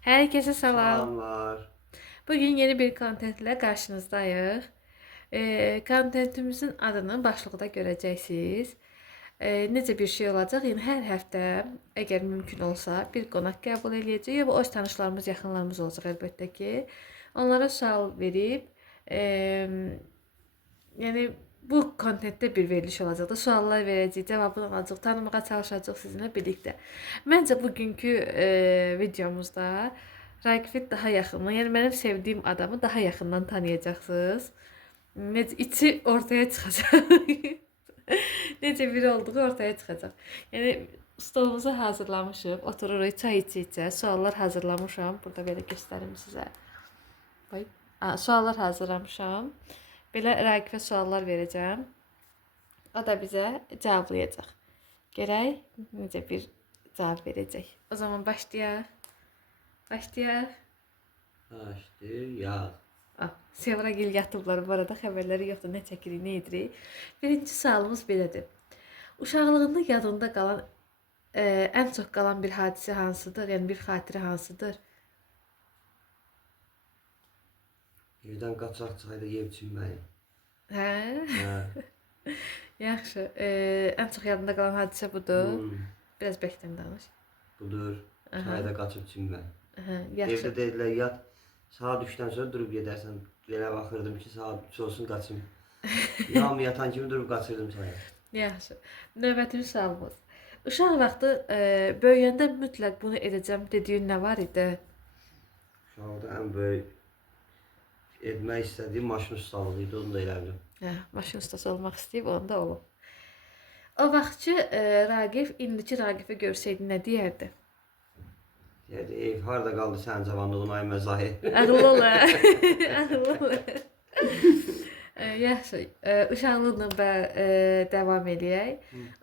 Herkese salam. Salamlar. Bugün yeni bir kontentle karşınızdayıq. Kontentimizin adını başlıqda görəcəksiniz. Necə bir şey olacaq? Yəni hər həftə, əgər mümkün olsa, bir qonaq qəbul edəcəyik və o tanışlarımız, yaxınlarımız olacaq əlbəttə ki. Onlara sual verib, e, yəni bu kontentdə bir veriliş olacaq da, suallar verəcəyik, cavabını alacaq, tanımağa çalışacaq sizinlə birlikdə. Məncə bugünkü videomuzda Raqifi daha yaxından, yəni mənim sevdiyim adamı daha yaxından tanıyacaqsınız. Necə içi ortaya çıxacaq. Necə biri olduğu ortaya çıxacaq. Yəni stolumuzu hazırlamışıq, otururuq, çay içə-içə, suallar hazırlamışam. Burada belə göstərim sizə. Bax, suallar hazırlamışam. Belə Raqifə suallar verəcəm. O da bizə cavablayacaq. Görək necə bir cavab verəcək. O zaman başlayaq. Başlayaq. Başlayaq. Sevra gil yatıblar bu arada, xəbərləri yoxdur, nə çəkirik, nə edirik. Birinci sualımız belədir. Uşaqlığında yadında qalan, ən çox qalan bir hadisə hansıdır? Yəni bir xatirə hansıdır? Evdən qaçaq çayda yeyib içinməyi. Hə? Yaxşı. Ən çox yadında qalan hadisə budur. Biraz bəkdən danış. Budur. Çayda qaçıb içinməyi. Yaxşı. Evdə dedilər yat, saat 3-dən sonra durub gedərsən. Belə baxırdım ki, saat 3 olsun qaçım. Hamı yatan kimi durub qaçırdım çaya. Yaxşı. Növbəti sualımız. Uşaq vaxtı böyüyəndə mütləq bunu edəcəm dediyin nə var idi? Uşaqda ən böyük etmək istədiyim maşın ustalığı idi, onu da elədim. Maşın ustası olmaq istəyib, onda olub. O vaxtçı Raqif, indiki Raqifi görsəydi nə deyərdi? Deyərdi, ev harada qaldı sənin cavanlığın ay məzahir. Ağıllı ol, ağıllı ol. Yaxşı, uşaqlığına davam eləyək.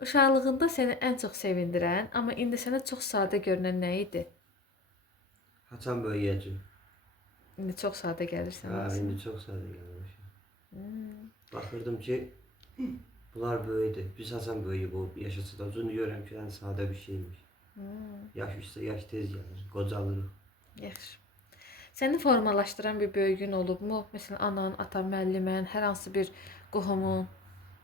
Uşaqlığında səni ən çox sevindirən, amma indi sənə çox sadə görünən nə idi? Haçan böyüyəcəm. İndi çox sadə gəlirsən. İndi çox sadə gəlirəm. Baxırdım ki, bunlar böyüdü. Biz haçan böyüyüb o yaşasıda. Uzun görürəm ki, ən sadə bir şeymiş. Yaş üstə, yaş tez gəlir, qocalırıq. Yaxşı. Səni formalaşdıran bir böyüyün olubmu? Məsələn, anan, atan, müəllimən, hər hansı bir qohumun,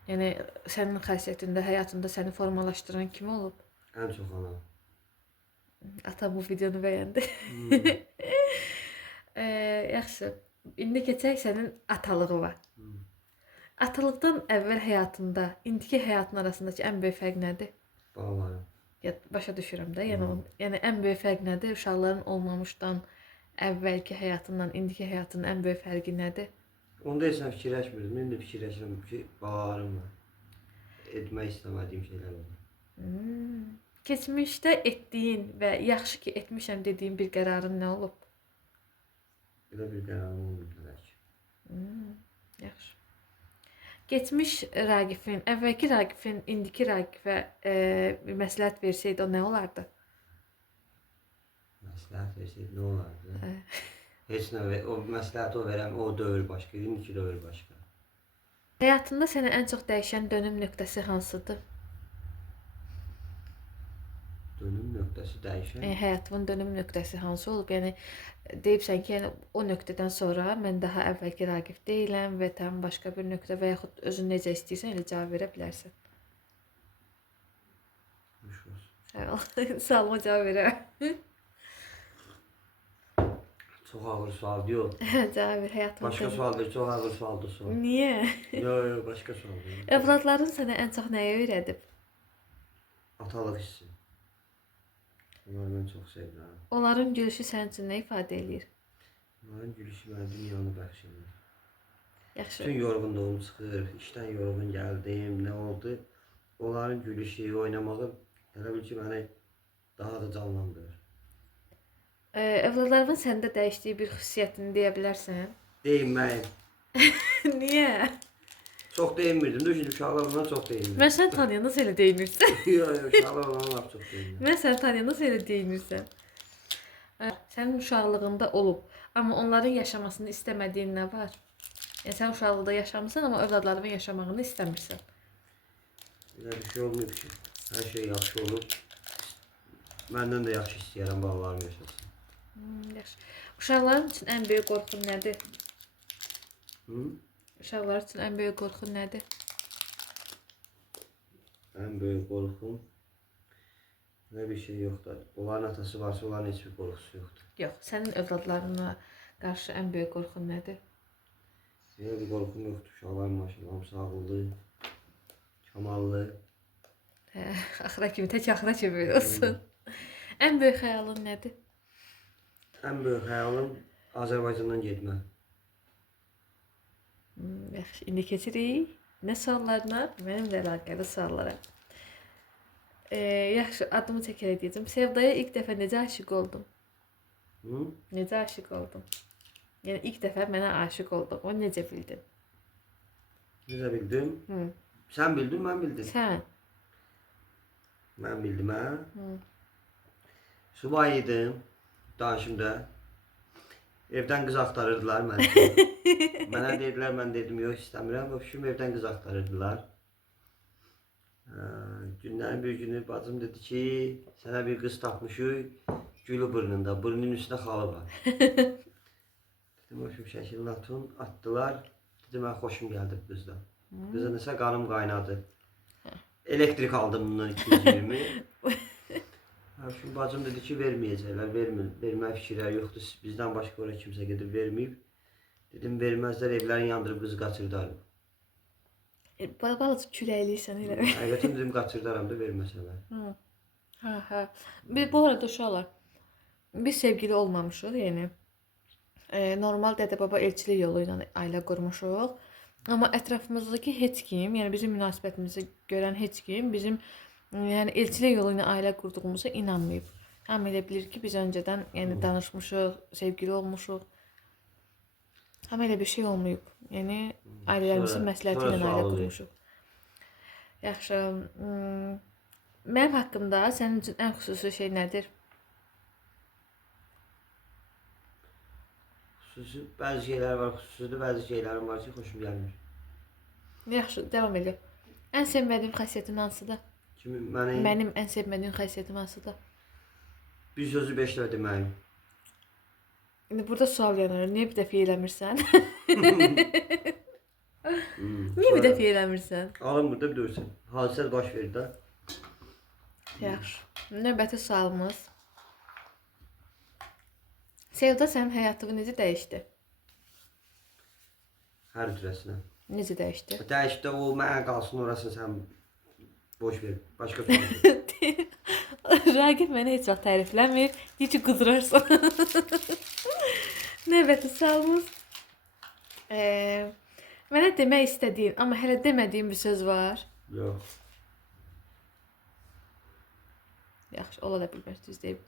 yəni sənin xasiyyətində, həyatında səni formalaşdıran kim olub? Ən çox anam. Atam bu videonu bəyəndi. Yaxşı. İndi keçək sənin atalığı. Atalıqdan əvvəl həyatında, indiki həyatın arasındakı ən böyük fərq nədir? Balalarım. Başa düşürəm də. Yəni ən böyük fərq nədir? Uşaqların olmamışdan əvvəlki həyatından indiki həyatın ən böyük fərqi nədir? Onda heç nə fikirləşmirdim. İndi fikirləşirəm ki, balalarım var. Etmək istəmədiyim şeylər var. Keçmişdə etdiyin və yaxşı ki etmişəm dediyin bir qərarın nə olub? Belə bir qərarım olmadı bəlkə. Yaxşı. Keçmiş Raqifin, əvvəlki Raqifin, indiki Raqifə bir məsləhət versəydi o nə olardı? Məsləhət versəydi nə olardı? Heç nə, o məsləhəti o verəm, o dövr başqa, indiki dövr başqa. Həyatında səni ən çox dəyişən dönüm nöqtəsi hansıdır? Dönüm nöqtəsi dəyişən? Həyatımın dönüm nöqtəsi hansı olub? Yəni deyibsən ki, yəni o nöqtədən sonra mən daha əvvəlki Raqif deyiləm və tam başqa bir nöqtə və yaxud özün necə istəyirsən elə cavab verə bilərsən. Xoş olsun. Sağ ol. Sualıma cavab verərəm. Çox ağır sual yox. Cavab ver, həyatımın Başqa sualdır, çox ağır sualdır sual. Niyə? Yox, başqa sualdır. Övladların sənə ən çox nəyə öyrədib? Atalıq hissi. Onları mən çox sevirəm. Onların gülüşü sənin üçün nə ifadə eləyir? Onların gülüşü mənə dünyanı bəxş edir. Yaxşı. Bütün yorğunluğum çıxır, işdən yorğun gəldim, nə oldu? Onların gülüşü, oynamağı elə bil ki, məni daha da canlandırır. Övladlarının səndə dəyişdiyi bir xüsusiyyətini deyə bilərsən? Deyinməyim. Niyə? Çox deyinmirdim. Düşün, uşaqlar buna çox deyinmirdim. Mən səni tanıyanda elə deyinirsən. Yox, uşaqlar buna lap çox deyinmirdim. Mən səni tanıyanda elə deyinirsən. Sənin uşaqlığında olub, amma onların yaşamasını istəmədiyin nə var? Yəni sən uşaqlıqda yaşamısan, amma övladlarının yaşamağını istəmirsən. Elə bir şey olmayıb ki, hər şey yaxşı olur. Məndən də yaxşı istəyərəm balalarım yaşasın. Uşaqların üçün ən böyük qorxun nədir? Hı? Uşaqlar üçün ən böyük qorxun nədir? En büyük korkum ne bir şey yoktu. Onların atası varsa onların hiçbir korkusu yoktu. Yox, sənin övladlarına qarşı ən böyük qorxun nədir? Yine bir korkum yoktu. Uşaqlar maşallah sağlıklı, kamallı. Hə, axıra kimi, tək axıra kimi belə olsun. Ən böyük xəyalın nədir? En büyük hayalim Azerbaycan'dan gitme. Yaxşı, indi keçirik. Nə suallarına? Mənimlə əlaqəli suallara. Yaxşı, adımı təkrar edəcəm. Sevdaya ilk dəfə necə aşiq oldun? Hı? Necə aşiq oldun? Yəni ilk dəfə mənə aşiq oldum. Onu necə bildin? Necə bildim? Hı. Sen bildin, ben bildim. Sən? Ben bildim ha. Hı. Subay idim. Danışımda. Evden kız aktarırdılar beni. Bana dediler, ben dedim yok istemiyorum. Öpüşüm evden kız aktarırdılar. Günlerin bir günü bacım dedi ki sana bir kız tapmışıq. Gülü burnunda. Burnunun üstünde halı var. Dedim öpüşüm şəkilini attılar. Dedim ben hoşum geldi bu kızdan. Kızın ise kanım kaynadı. Elektrik aldım bundan 220. Şimdi bacım dedi ki vermeyecekler, vermə fikirləri yoxdur, bizdən başqa oraya kimsə gedib verməyib. Dedim verməzlər, evlərini yandırıb qızı qaçırdarım. Balıcı küləklisən elə. Həqiqətən dedim qaçırdaram da verməsələr. Hə. Bu arada uşaqlar, biz sevgili olmamışıq, yəni. Normal dədə-baba elçilik yolu ilə ailə qurmuşuq. Amma ətrafımızdakı heç kim, yəni bizim münasibətimizi görən heç kim bizim yəni elçilik yolu ilə ailə qurduğumuza inanmayıb. Hamı elə bilir ki, biz öncədən yəni danışmışıq, sevgili olmuşuq. Amma elə bir şey olmayıb. Yəni ailələrimizin məsləhəti ilə ailə qurmuşuq. Yaxşı. Mənim haqqımda sənin üçün ən xüsusi şey nədir? Xüsusi bəzi şeylər var, xüsusidir, bəzi şeylərim var ki, xoşum gəlmir. Yaxşı, davam edək. Ən sevmədiyim xasiyyətin hansıdır? Kimi Mənim ən sevmədiyim xasiyyətim hansıdır? bir sözü 5 dəfə deməyim. İndi burada sual yanır. Niyə bir dəfə eləmirsən? Niyə bir dəfə eləmirsən? Alın burada bir dursun. Hadisə baş verir də. Yaxşı. Növbəti sualımız. Sevda sənin həyatını necə dəyişdi? Hər cürəsinə. Necə dəyişdi? Dəyişdi o mənə qalsın orasını sən boş ver. Başqa sual. Ragib mənə heç vaxt tərifləmir. Heç qızdırırsan. Növbəti sualımız. Mənə demək istədiyin, amma hələ demədiyim bir söz var. Yox. Yaxşı, ola da bilməz düz deyib.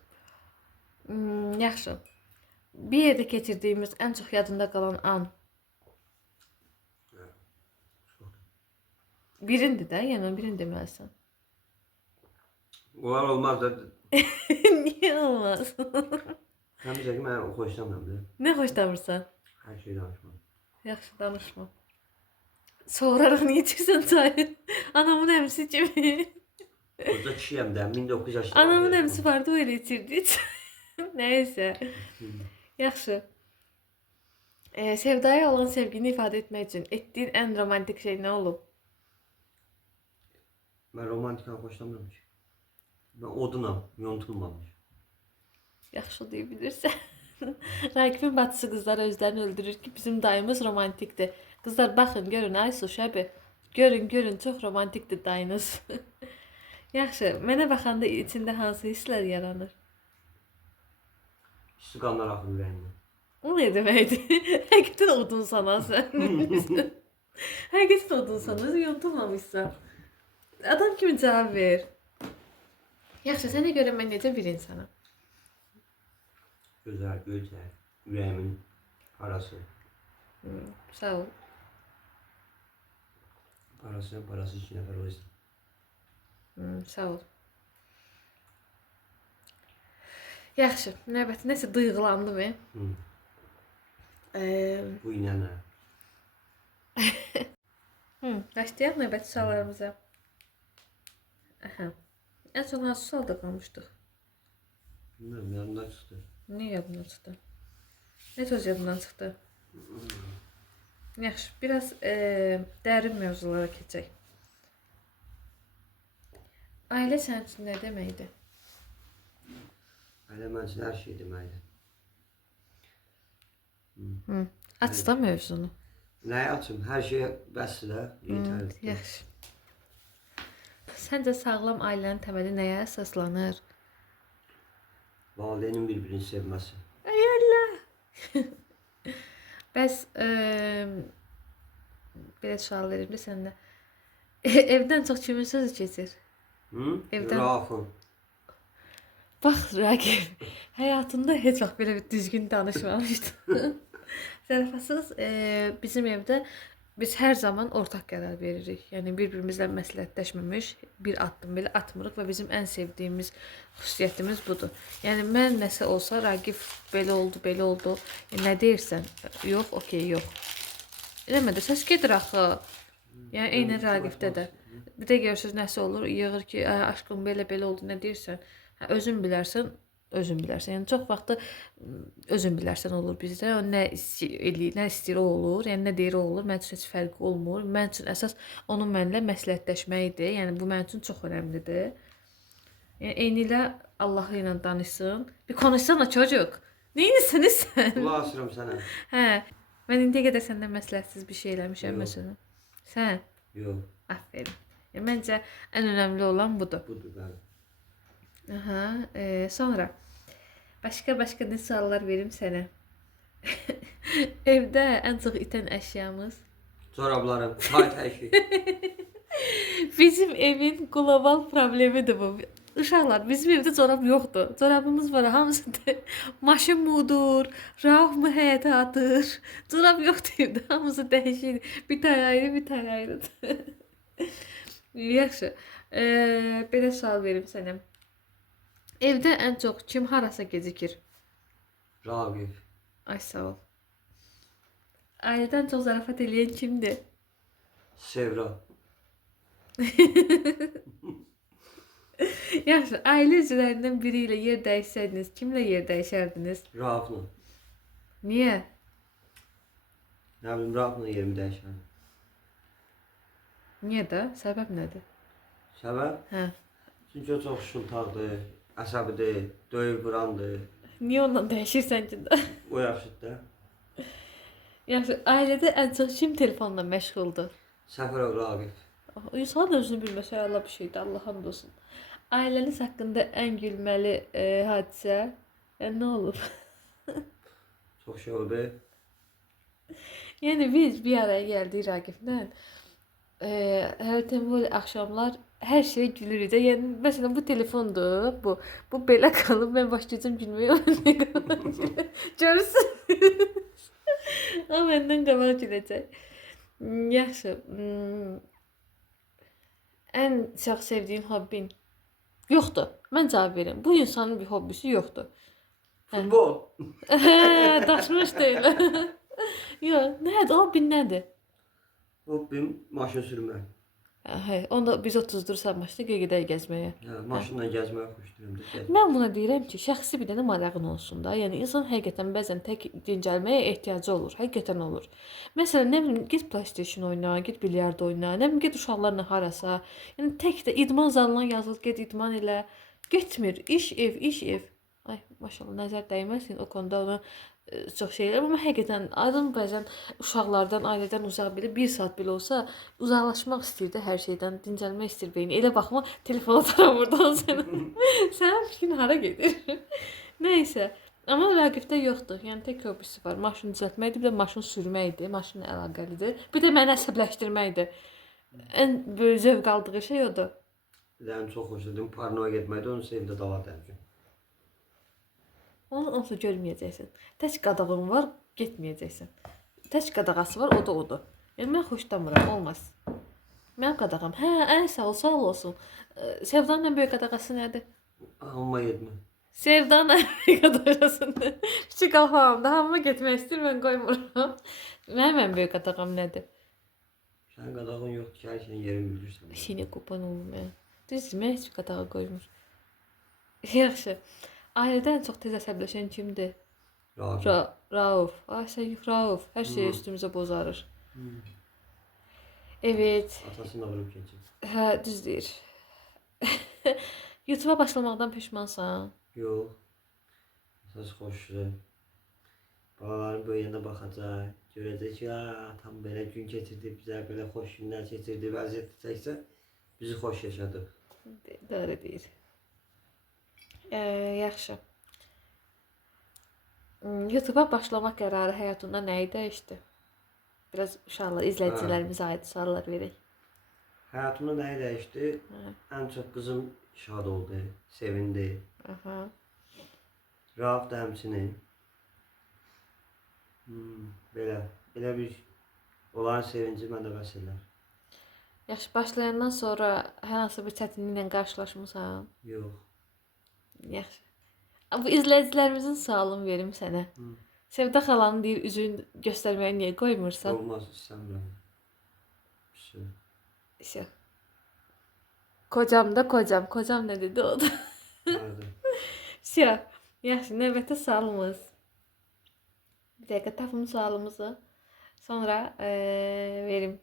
Yaxşı. Bir yerdə keçirdiyimiz ən çox yadında qalan an. Birindir də, yəni birini deməlisən. Onlar olmaz da. Niyə olmaz? Həmişə ki mən xoşlamıram. Nə xoşlamırsan? Hər şey danışmam. Yaxşı, danışma. Soğuraraq niyə içirsən çayı? Anamın əmsi kimi. Burada kişiyəm də, 19 yaşında. Anamın əmsi vardı, o elə içirdi. Nəysə. Yaxşı. Sevdaya olan sevgini ifadə etmək üçün etdiyin ən romantik şey nə olub? Mən romantikdən xoşlamıram ki. Mən odunam, yontulmamış. Yaxşı deyə bilirsən. Raqibin bacısı qızlar özlərini öldürür ki, bizim dayımız romantikdir. Qızlar baxın, görün, ay Suşəbi. Görün, çox romantikdir dayınız. Yaxşı, mənə baxanda içində hansı hisslər yaranır? İsti qanlar axır ürəyimdən. O ne deməkdir? Həqiqətən odunsan ha sən. Həqiqətən odunsan, özü yontulmamışsan. Adam kimi cavab ver. Yaxşı, sənə görə mən necə bir insanım? Gözəl, ürəyimin parası. Sağ ol. Parası 2 nəfər o yüzden. Sağ ol. Yaxşı, növbəti nəsə duyğulandım. Bu inənə. Başlayaq növbəti suallarımıza. Aha. En son hansı sualda qalmışdıq? Bilmirəm, yadımdan çıxdı. Niyə yadımdan çıxdı? Ne söz yadımdan çıxdı? Yaxşı, biraz dərin mövzulara keçək. Ailə sənin üçün nə deməkdir? Ailə mənim üçün hər şey deməkdir. Aç da mövzunu. Nəyi açım? Hər şey bəsdir də, yetərlidir. Yaxşı. Səncə sağlam ailənin təməli nəyə əsaslanır? Valideynin bir-birini sevməsi. Ay Allah! Bəs belə sual verim də səndə. Evdən çox kimin sözü keçir? Evdən. Rafın. Bax Rəqib, həyatında heç vaxt belə bir düzgün danışmamışdın. Zarafatsız bizim evdə biz hər zaman ortaq qərar veririk. Yəni bir-birimizlə məsləhətləşməmiş bir addım belə atmırıq və bizim ən sevdiyimiz xüsusiyyətimiz budur. Yəni mən nəsə olsa Rəqib belə oldu. Nə deyirsən? Yox, okey, yox. Eləmə də səs gedir axı. Yəni eynən Rəqibdə də. Bir də görürsüz nəsə olur, yığır ki, aşkım belə oldu, nə deyirsən? Özün bilərsən. Yəni çox vaxtı özün bilərsən olur bizdə. O nə istəyir o olur, yəni nə deyir o olur. Mənim üçün heç fərqi olmur. Mənim üçün əsas onun mənimlə məsləhətləşməyidir. Yəni bu mənim üçün çox önəmlidir. Yəni eyni ilə Allahı ilə danışsın. Bir konuşsana çocuk. Neyinsən sən? Qulaq asıram sənə. Hə. Mən indiyə qədər səndən məsləhətsiz bir şey eləmişəm məsələn. Sən? Yox. Aferin. Yəni məncə ən önəmli olan budur. Budur, bəli. Aha, sonra başqa ne suallar verim sənə. Evdə ən çox itən əşyamız Çorablarım, tayt hər şey. bizim evin qlobal problemidir bu. Uşaqlar, bizim evdə çorab yoxdur. Çorabımız var, hamısı maşın mudur, Rauf mu həyətə atır. Çorab yoxdur evdə, hamısı dəyişir. Bir tane ayrıdır. Yaxşı, belə sual verim sənə. Evdə ən çox kim harasa gecikir? Ragif. Ay sağ ol. Ailədən çox zarafat eləyən kimdir? Sevra. Yaxşı, ailə üzvlərindən biri ilə yer dəyişsəydiniz, kimlə yer dəyişərdiniz? Raufla. Niyə? Nə bilim, Raufla yerimi dəyişərdim. Niyə də? Səbəb nədir? Səbəb? Hə. Çünki o çox şıltaqdır, əsəbidir, döyüb vurandır. Niyə ondan dəyişirsən ki də? O yaxşıdır da. Yaxşı, ailədə ən çox kim telefonla məşğuldur? Səfərov Ragif. İnsan da özünü bilməsə Allah bir şeydir, Allah hamd olsun. Ailəniz haqqında ən gülməli hadisə nə olub? Çox şey oldu. Yəni biz bir araya gəldik Raqiflə. Hərdən böyle axşamlar hər şeyə gülürük də. Yəni məsələn bu telefondur, bu belə qalıb mən başlayacağam gülməyə. Görürsün. O məndən qabaq güləcək. Yaxşı. Ən çox sevdiyin hobbin? Yoxdur. Mən cavab verim. Bu insanın bir hobbisi yoxdur. Futbol. Daşmış deyil. Yox, nədir? Hobbin nədir? Hobbim maşın sürmək. Hə, onda biz 30 maçda gedək gəzməyə. Hə, maşınla gəzməyi xoşlayıram. Mən buna deyirəm ki, şəxsi bir dənə marağın olsun da. Yəni insan həqiqətən bəzən tək dincəlməyə ehtiyacı olur. Həqiqətən olur. Məsələn, nə bilim, get PlayStation oyna, get bilyard oyna, nə bilim, get uşaqlarla harasa. Yəni tək də idman zalına yazıl, get idman elə. Getmir. İş ev. Ay, maşallah, nəzər dəyməsin o konuda ona çox şeylər, amma həqiqətən adam bəzən uşaqlardan, ailədən uzaq belə 1 saat belə olsa uzaqlaşmaq istəyir də hər şeydən, dincəlmək istəyir beyni. Elə baxma, telefona taram buradan sənin. Sənin fikrin hara gedir? Nəysə, amma Raqifdə yoxdur. Yəni tək hobbisi var. Maşın düzəltməkdir, bir də maşın sürməkdir, maşınla əlaqəlidir. Bir də məni əsəbləşdirməkdir. Ən böyük zövq aldığı şey odur. Bir də çox xoşladım parnoya getməkdə, onu sevdə dava dərdim. Onu onsuz görməyəcəksən. Tək qadağın var, getməyəcəksən. Tək qadağası var, o da odur. Yəni mən xoşlamıram, olmaz. Mənim qadağam. Hə, sağ olsun. Sevdanın ən böyük qadağası nədir? Alma yetmə. Sevdanın ən böyük qadağası nədir? Küçük alfamda hamıma getmək istəyir, mən qoymuram. Mənim ən böyük qadağam nədir? Sənin qadağın yoxdur ki, hər şeyin yerini bilirsən. Şeyini qopan olum mən. Düzdür, mən heç bir qadağa qoymur. Yaxşı. Ailədə ən çox tez əsəbləşən kimdir? Rahat. Rauf. Ay sen Rauf. Her şeyi üstümüze bozarır. Evet. Atasını alırım keçir. Hə, düz deyir. YouTube'a başlamaqdan peşmansan? Yox. Əsas xoşdur. Balaların böyüyəndə baxacaq. Görəcək ki, atam belə gün keçirdi, bizə belə xoş günlər keçirdi, vəziyyət çəksə, bizi xoş yaşadıq. Doğru deyir. Yaxşı. YouTube'a başlamaq qərarı həyatında nəyi dəyişdi? Biraz uşaqlar, izləyicilərimizə aid suallar verək. Həyatımda nəyi dəyişdi? Ən çox qızım şad oldu, sevindi. Aha. Rauf da həmçinin. Belə bir onların sevinci məndə bəs elər. Yaxşı, başlayandan sonra hər hansı bir çətinliklə qarşılaşmısan? Yox. Yaxşı. Bu izləyicilərimizin sualını verim sənə. Sevda xalanın deyir, üzünü göstərməyə niyə qoymursan? Olmaz, istəmirəm. İşte. Kocam da kocam. Kocam ne dedi o da. Nerede? Şey. Yaxşı, növbəti sualımız. Bir dəqiqə tapım sualımızı. Sonra verim.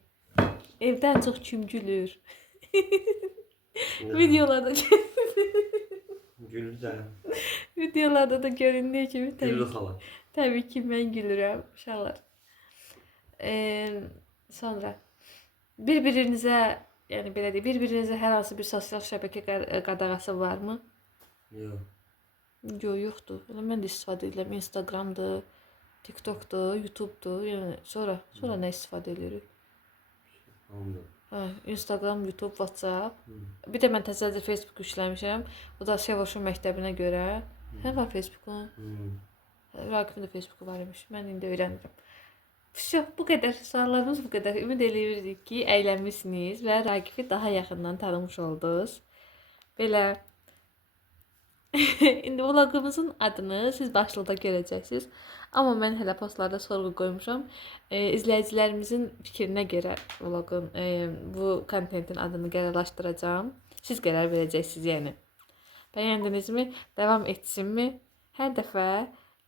Evdə ən çox kim gülür? Videolarda Gülür də. videolarda da göründüyü kimi Güllü xala. Təbii ki, mən gülürəm, uşaqlar. Sonra bir-birinizə, yəni belə deyək, bir-birinizə hər hansı bir sosial şəbəkə qadağası varmı? Yox. Yoxdur. Elə mən də istifadə edirəm. Instagramdır, TikTokdur, YouTubedur. Yəni sonra nə istifadə edirik? Anladım. Instagram, YouTube, WhatsApp. Bir də mən təzəcə Facebook yükləmişəm. O da Sevoşun məktəbinə görə. Nə var Facebook'un? Raqibin də Facebook'u var imiş. Mən indi öyrənirəm. Bu qədər. Suallarımız bu qədər. Ümid edirik ki, əylənmisiniz və Raqibi daha yaxından tanımış oldunuz. Belə indi vlogumuzun adını siz başlıqda görəcəksiniz. Amma mən hələ postlarda sorğu qoymuşam. İzləyicilərimizin fikrinə görə vlogun, bu kontentin adını qərarlaşdıracağam. Siz qərar verəcəksiniz, yəni. Bəyəndinizmi? Davam etsinmi? Hər dəfə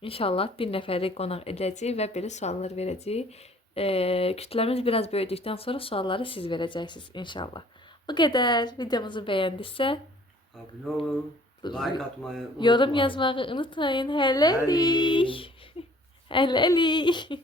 İnşallah bir nəfəri qonaq edəcəyik və belə suallar verəcəyik. Kütləmiz biraz böyüdükdən sonra sualları siz verəcəksiniz inşallah. Bu qədər. Videomuzu bəyəndinizsə Abunə olun, like atmayı unutmayın. yorum yazmağı unutmayın. Hələlik. Hələlik.